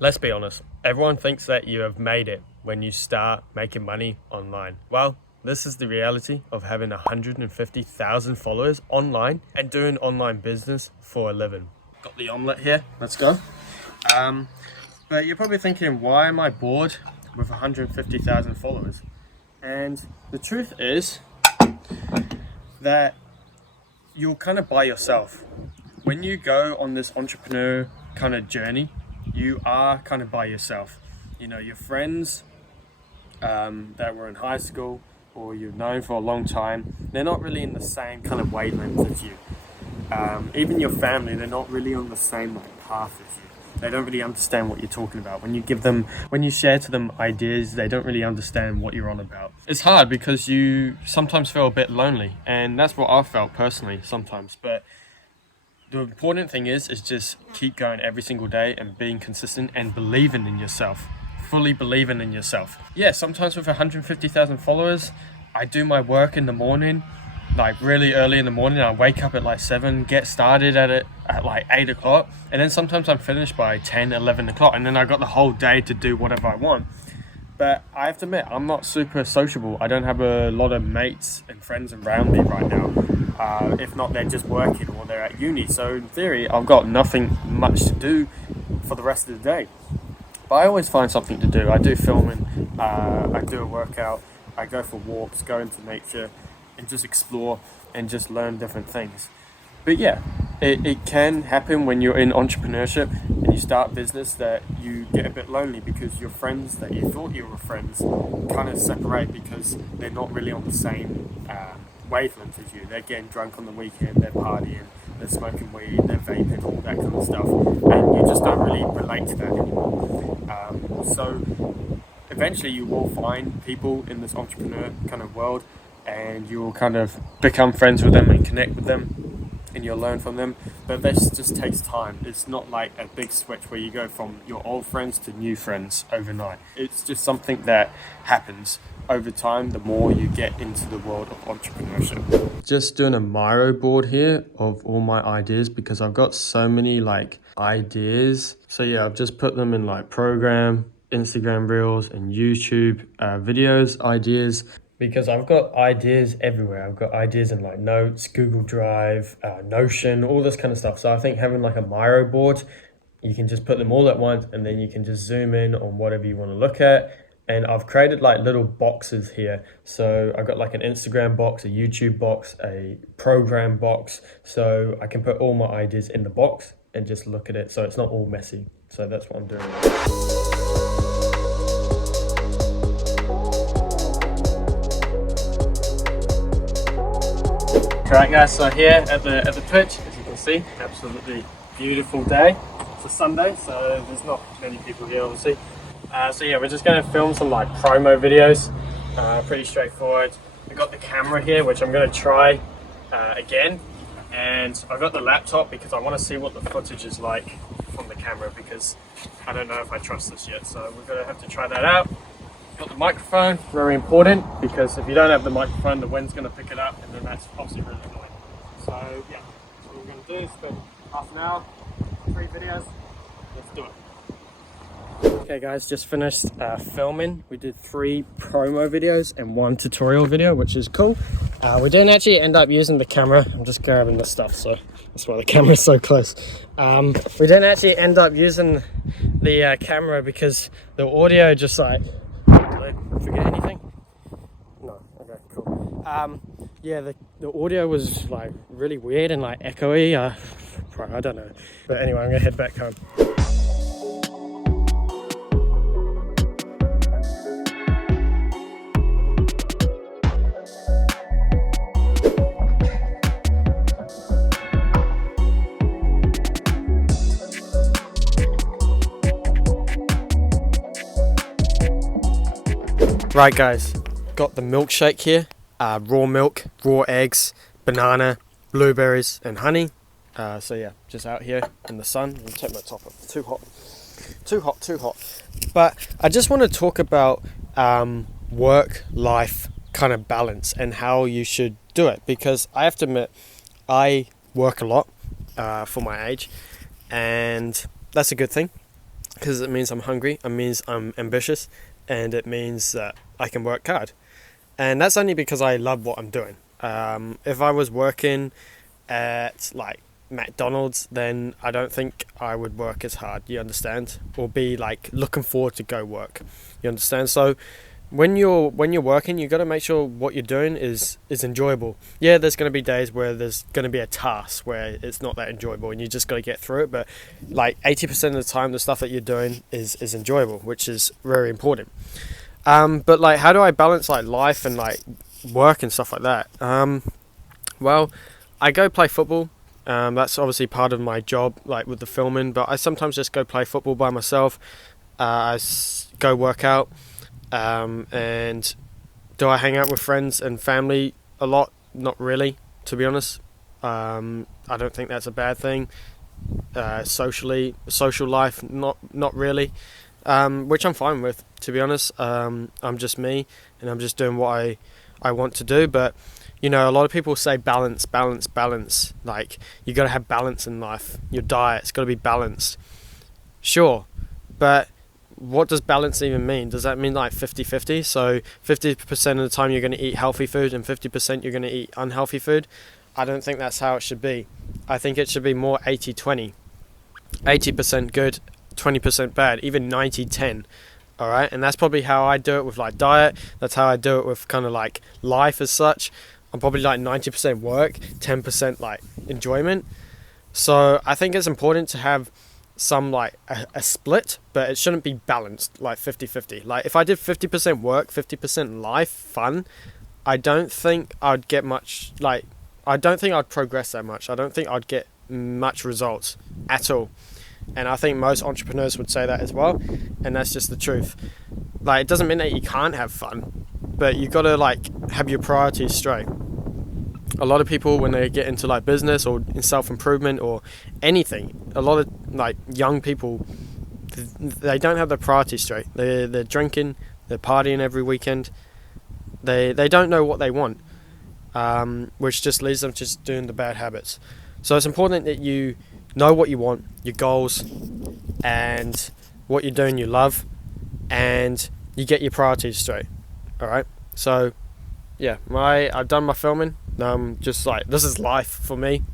Let's be honest, everyone thinks that you have made it when you start making money online. Well, this is the reality of having 150,000 followers online and doing online business for a living. Got the omelette here, let's go. But you're probably thinking, why am I bored with 150,000 followers? And the truth is that you're kind of by yourself. When you go on this entrepreneur kind of journey, you are kind of by yourself. You know, your friends that were in high school or you've known for a long time, they're not really in the same kind of wavelength as you. Even your family, they're not really on the same path as you. They don't really understand what you're talking about. When you share to them ideas, they don't really understand what you're on about. It's hard because you sometimes feel a bit lonely, and that's what I felt personally sometimes. But the important thing is just keep going every single day and being consistent and believing in yourself, fully believing in yourself. Yeah, sometimes with 150,000 followers, I do my work in the morning, like really early in the morning. I wake up at like 7, get started at it at like 8 o'clock, and then sometimes I'm finished by 10, 11 o'clock, and then I got the whole day to do whatever I want. But I have to admit, I'm not super sociable. I don't have a lot of mates and friends around me right now. If not, they're just working or they're at uni. So in theory, I've got nothing much to do for the rest of the day. But I always find something to do. I do filming, I do a workout, I go for walks, go into nature and just explore and just learn different things. But yeah, it can happen when you're in entrepreneurship and you start business that you get a bit lonely because your friends that you thought you were friends kind of separate because they're not really on the same wavelength as you. They're getting drunk on the weekend, they're partying, they're smoking weed, they're vaping, all that kind of stuff, and you just don't really relate to that anymore. So eventually you will find people in this entrepreneur kind of world and you will kind of become friends with them and connect with them and you'll learn from them. But this just takes time. It's not like a big switch where you go from your old friends to new friends overnight. It's just something that happens over time the more you get into the world of entrepreneurship. Just doing a Miro board here of all my ideas because I've got so many like ideas. So yeah, I've just put them in like program, Instagram Reels and YouTube videos, ideas, because I've got ideas everywhere. I've got ideas in like Notes, Google Drive, Notion, all this kind of stuff. So I think having like a Miro board, you can just put them all at once and then you can just zoom in on whatever you want to look at. And I've created like little boxes here. So I've got like an Instagram box, a YouTube box, a program box. So I can put all my ideas in the box and just look at it. So it's not all messy. So that's what I'm doing. Alright guys, so here at the pitch, as you can see, absolutely beautiful day. It's a Sunday, so there's not many people here obviously. So yeah, we're just going to film some like promo videos, pretty straightforward. We've got the camera here, which I'm going to try again. And I've got the laptop because I want to see what the footage is like from the camera because I don't know if I trust this yet. So we're going to have to try that out. Got the microphone, very important, because if you don't have the microphone, the wind's going to pick it up and then that's obviously really annoying. So yeah, what we're going to do is spend half an hour, 3 videos, let's do it. Okay guys, just finished filming. We did 3 promo videos and 1 tutorial video, which is cool. We didn't actually end up using the camera. I'm just grabbing the stuff, so that's why the camera's so close. We didn't actually end up using the camera because the audio just like... Did I forget anything? No, okay, cool. Yeah, the audio was like really weird and like echoey. I don't know. But anyway, I'm gonna head back home. Right guys, got the milkshake here, raw milk, raw eggs, banana, blueberries and honey. So yeah, just out here in the sun. Let me take my top off, too hot. But I just want to talk about work-life kind of balance and how you should do it, because I have to admit, I work a lot for my age, and that's a good thing. because it means I'm hungry, it means I'm ambitious, and it means that I can work hard. And that's only because I love what I'm doing. If I was working at like McDonald's, then I don't think I would work as hard, you understand? Or be like looking forward to go work, you understand? So when you're working, you got to make sure what you're doing is enjoyable. Yeah, there's going to be days where there's going to be a task where it's not that enjoyable and you just got to get through it, but like 80% of the time the stuff that you're doing is enjoyable, which is very important. But like, how do I balance like life and like work and stuff like that? Well, I go play football. That's obviously part of my job, like with the filming, but I sometimes just go play football by myself. Go work out. And do I hang out with friends and family a lot? Not really, to be honest. I don't think that's a bad thing. Social life, not really. Which I'm fine with, to be honest. I'm just me, and I'm just doing what I want to do. But you know, a lot of people say balance. Like, you got to have balance in life. Your diet's got to be balanced. Sure, but what does balance even mean? Does that mean like 50-50? So 50% of the time you're going to eat healthy food and 50% you're going to eat unhealthy food? I don't think that's how it should be. I think it should be more 80-20. 80% good, 20% bad, even 90-10. All right, and that's probably how I do it with like diet. That's how I do it with kind of like life as such. I'm probably like 90% work, 10% like enjoyment. So I think it's important to have some like a split, but it shouldn't be balanced like 50-50. Like if I did 50% work, 50% life, fun, I don't think I'd get much, like I don't think I'd progress that much. I don't think I'd get much results at all. And I think most entrepreneurs would say that as well, and that's just the truth. Like, it doesn't mean that you can't have fun, but you gotta like have your priorities straight. A lot of people, when they get into like business or in self-improvement or anything, a lot of like young people, they don't have their priorities straight. They're drinking, they're partying every weekend. They don't know what they want, which just leads them to just doing the bad habits. So it's important that you know what you want, your goals, and what you're doing you love, and you get your priorities straight. All right. So yeah, I've done my filming. Just like, this is life for me,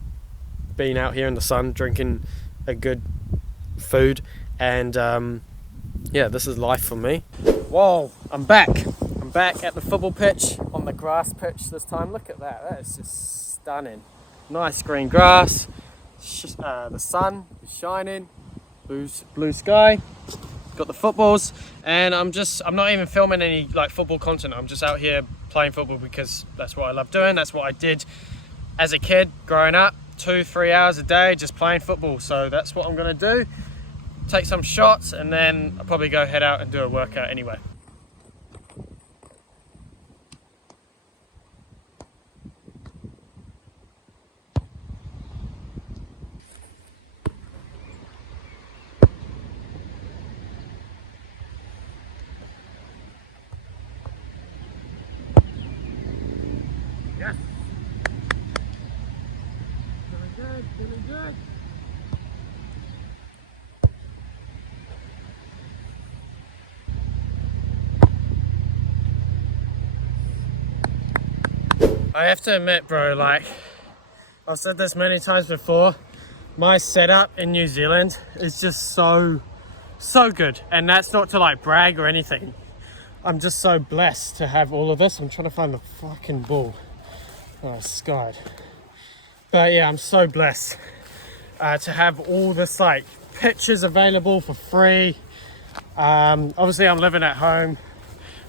being out here in the sun, drinking a good food, and yeah, this is life for me. Whoa, I'm back at the football pitch, on the grass pitch this time. Look at that is just stunning. Nice green grass, the sun is shining, blue sky, got the footballs, and I'm not even filming any like football content. I'm just out here playing football because that's what I love doing. That's what I did as a kid growing up, 2-3 hours a day just playing football. So that's what I'm gonna do, take some shots, and then I'll probably go head out and do a workout anyway. Yes. Feeling good. I have to admit, bro, like I've said this many times before, my setup in New Zealand is just so good, and that's not to like brag or anything. I'm just so blessed to have all of this. I'm trying to find the fucking ball. Oh, skied. But yeah, I'm so blessed to have all this like pitches available for free. Obviously I'm living at home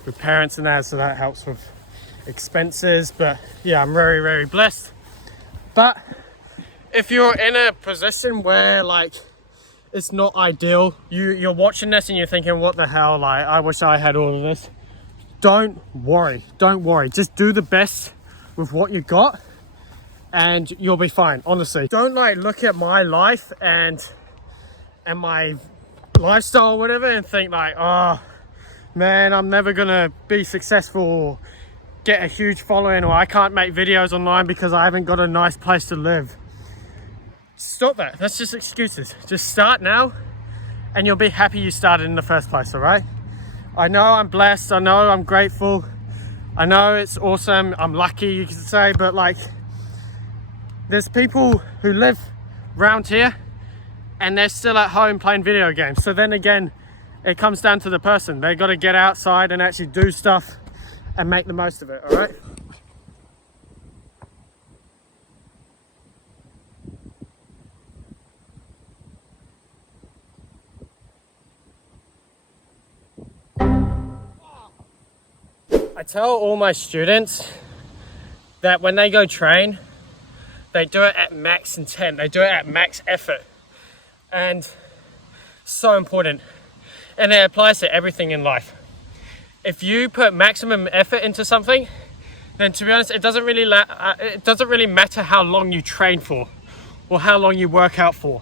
with parents and that, so that helps with expenses. But yeah, I'm very, very blessed. But if you're in a position where like it's not ideal, you're watching this and you're thinking, what the hell, like I wish I had all of this. Don't worry, just do the best with what you got and you'll be fine. Honestly, don't like look at my life and my lifestyle or whatever and think like, oh man, I'm never gonna be successful or get a huge following, or I can't make videos online because I haven't got a nice place to live. Stop that. That's just excuses. Just start now and you'll be happy you started in the first place, all right? I know I'm blessed, I know I'm grateful, I know it's awesome, I'm lucky, you could say, but like, there's people who live around here and they're still at home playing video games. So then again, it comes down to the person. They got to get outside and actually do stuff and make the most of it, all right? I tell all my students that when they go train, they do it at max intent, they do it at max effort. And so important. And it applies to everything in life. If you put maximum effort into something, then to be honest, it doesn't really matter how long you train for, or how long you work out for,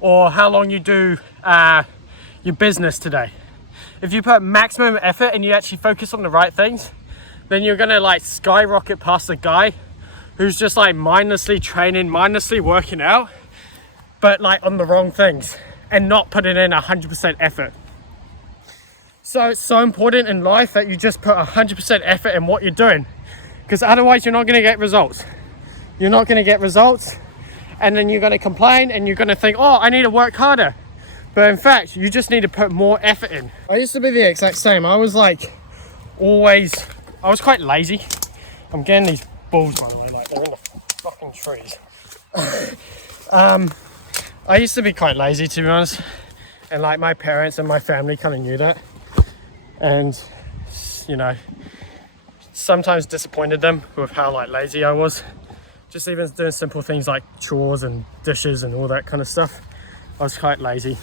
or how long you do your business today. If you put maximum effort and you actually focus on the right things, then you're gonna like skyrocket past the guy who's just like mindlessly training, mindlessly working out, but like on the wrong things and not putting in 100% effort. So it's so important in life that you just put 100% effort in what you're doing, because otherwise you're not gonna get results. You're not gonna get results, and then you're gonna complain and you're gonna think, oh, I need to work harder. But in fact, you just need to put more effort in. I used to be the exact same. I was quite lazy. I'm getting these balls, by the way, like they're in the fucking trees. I used to be quite lazy, to be honest. And like my parents and my family kind of knew that. And, you know, sometimes disappointed them with how like lazy I was. Just even doing simple things like chores and dishes and all that kind of stuff. I was quite lazy.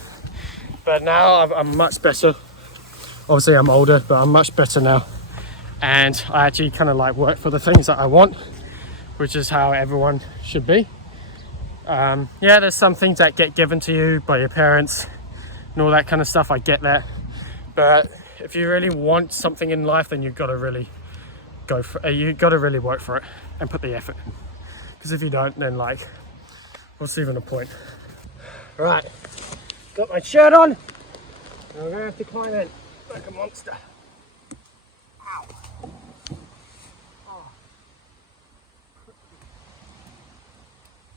But now I'm much better. Obviously I'm older, but I'm much better now. And I actually kind of like work for the things that I want, which is how everyone should be. Yeah, there's some things that get given to you by your parents and all that kind of stuff. I get that. But if you really want something in life, then you've got to really you've got to really work for it and put the effort. Because if you don't, then like, what's even the point? Right. Got my shirt on, and I'm gonna have to climb in like a monster. Ow. Oh.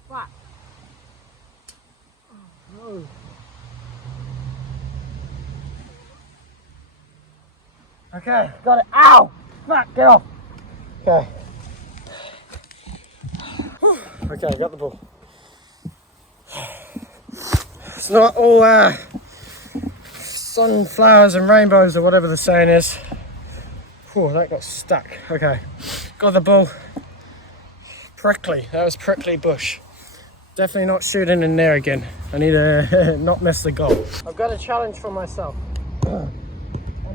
What? Oh no. Okay, got it. Ow! Fuck, get off. Okay. Okay, got the ball. It's not all sunflowers and rainbows or whatever the saying is. Oh, that got stuck. Okay, got the ball. Prickly, that was prickly bush. Definitely not shooting in there again. I need to not miss the goal. I've got a challenge for myself. And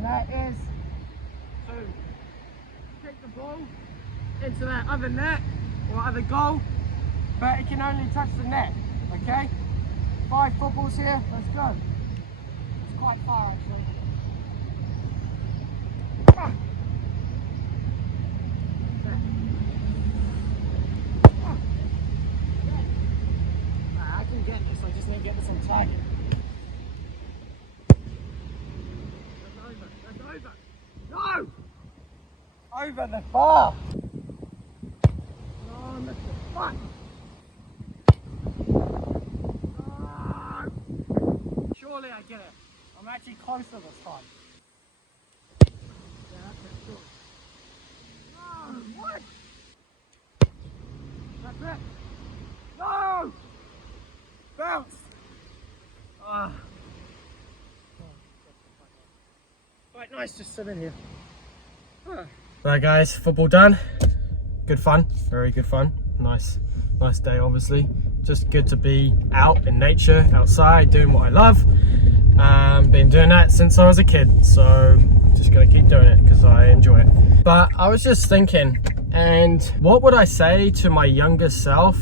that is to kick the ball into that other net or other goal, but it can only touch the net, okay? 5 footballs here, let's go. It's quite far actually. Ah. Ah. I can get this, I just need to get this on target. That's over. No! Over the bar! No, I missed it. Fuck! Surely I get it. I'm actually closer this time. Yeah, that's it. Sure. No! What? That's it. No! Bounce! Quite nice just sitting here. Right guys, football done. Good fun, very good fun. Nice day obviously. Just good to be out in nature, outside, doing what I love. Been doing that since I was a kid, so just gonna keep doing it because I enjoy it. But I was just thinking, and what would I say to my younger self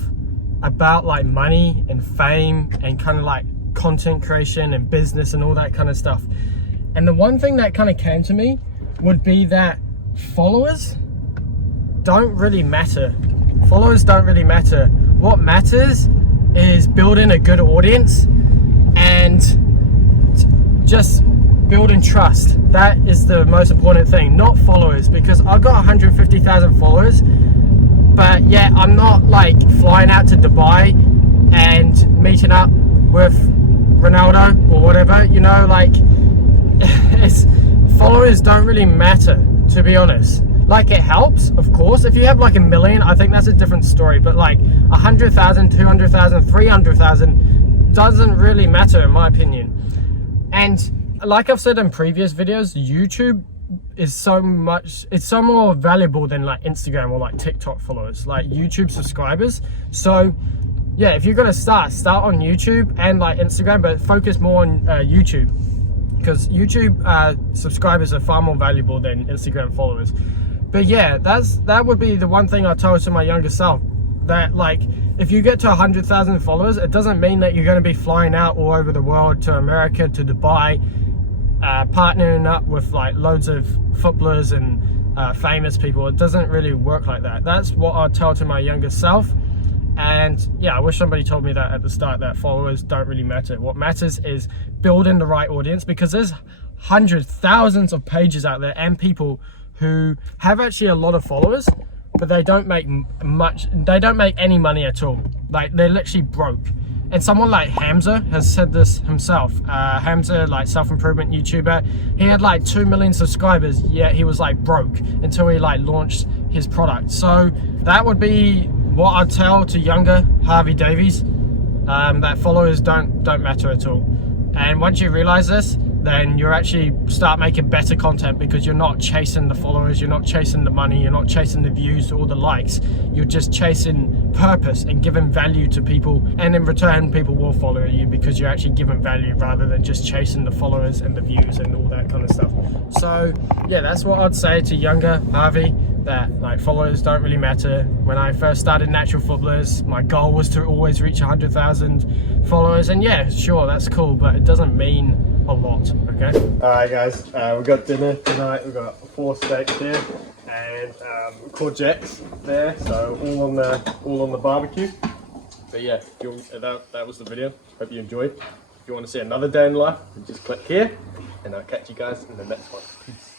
about like money and fame and kind of like content creation and business and all that kind of stuff? And the one thing that kind of came to me would be that followers don't really matter. Followers don't really matter. What matters is building a good audience and just building trust. That is the most important thing, not followers, because I've got 150,000 followers, but yeah, I'm not like flying out to Dubai and meeting up with Ronaldo or whatever, you know, like it's, followers don't really matter, to be honest. Like, it helps, of course. If you have like 1 million, I think that's a different story, but like 100,000, 200,000, 300,000 doesn't really matter in my opinion. And like I've said in previous videos, YouTube is so more valuable than like Instagram or like TikTok followers, like YouTube subscribers. So yeah, if you're gonna start on YouTube and like Instagram, but focus more on YouTube, because YouTube subscribers are far more valuable than Instagram followers. But yeah, that would be the one thing I told to my younger self, that like, if you get to 100,000 followers, it doesn't mean that you're going to be flying out all over the world, to America, to Dubai, partnering up with like loads of footballers and famous people. It doesn't really work like that. That's what I'd tell to my younger self. And yeah, I wish somebody told me that at the start, that followers don't really matter. What matters is building the right audience, because there's hundreds, thousands of pages out there and people who have actually a lot of followers, but they don't make any money at all. Like, they're literally broke. And someone like Hamza has said this himself. Hamza, like self-improvement YouTuber, he had like 2 million subscribers, yet he was like broke until he like launched his product. So that would be what I'd tell to younger Harvey Davies, that followers don't matter at all. And once you realize this, then you're actually start making better content, because you're not chasing the followers, you're not chasing the money, you're not chasing the views or the likes. You're just chasing purpose and giving value to people, and in return people will follow you because you're actually giving value rather than just chasing the followers and the views and all that kind of stuff. So yeah, that's what I'd say to younger Harvey, that like followers don't really matter. When I first started Natural Footballers, my goal was to always reach 100,000 followers, and yeah, sure, that's cool, but it doesn't mean a lot. Okay. All right, guys. We've got dinner tonight. We've got 4 steaks here and courgettes there. So all on the barbecue. But yeah, that was the video. Hope you enjoyed. If you want to see another day in life, just click here, and I'll catch you guys in the next one. Peace.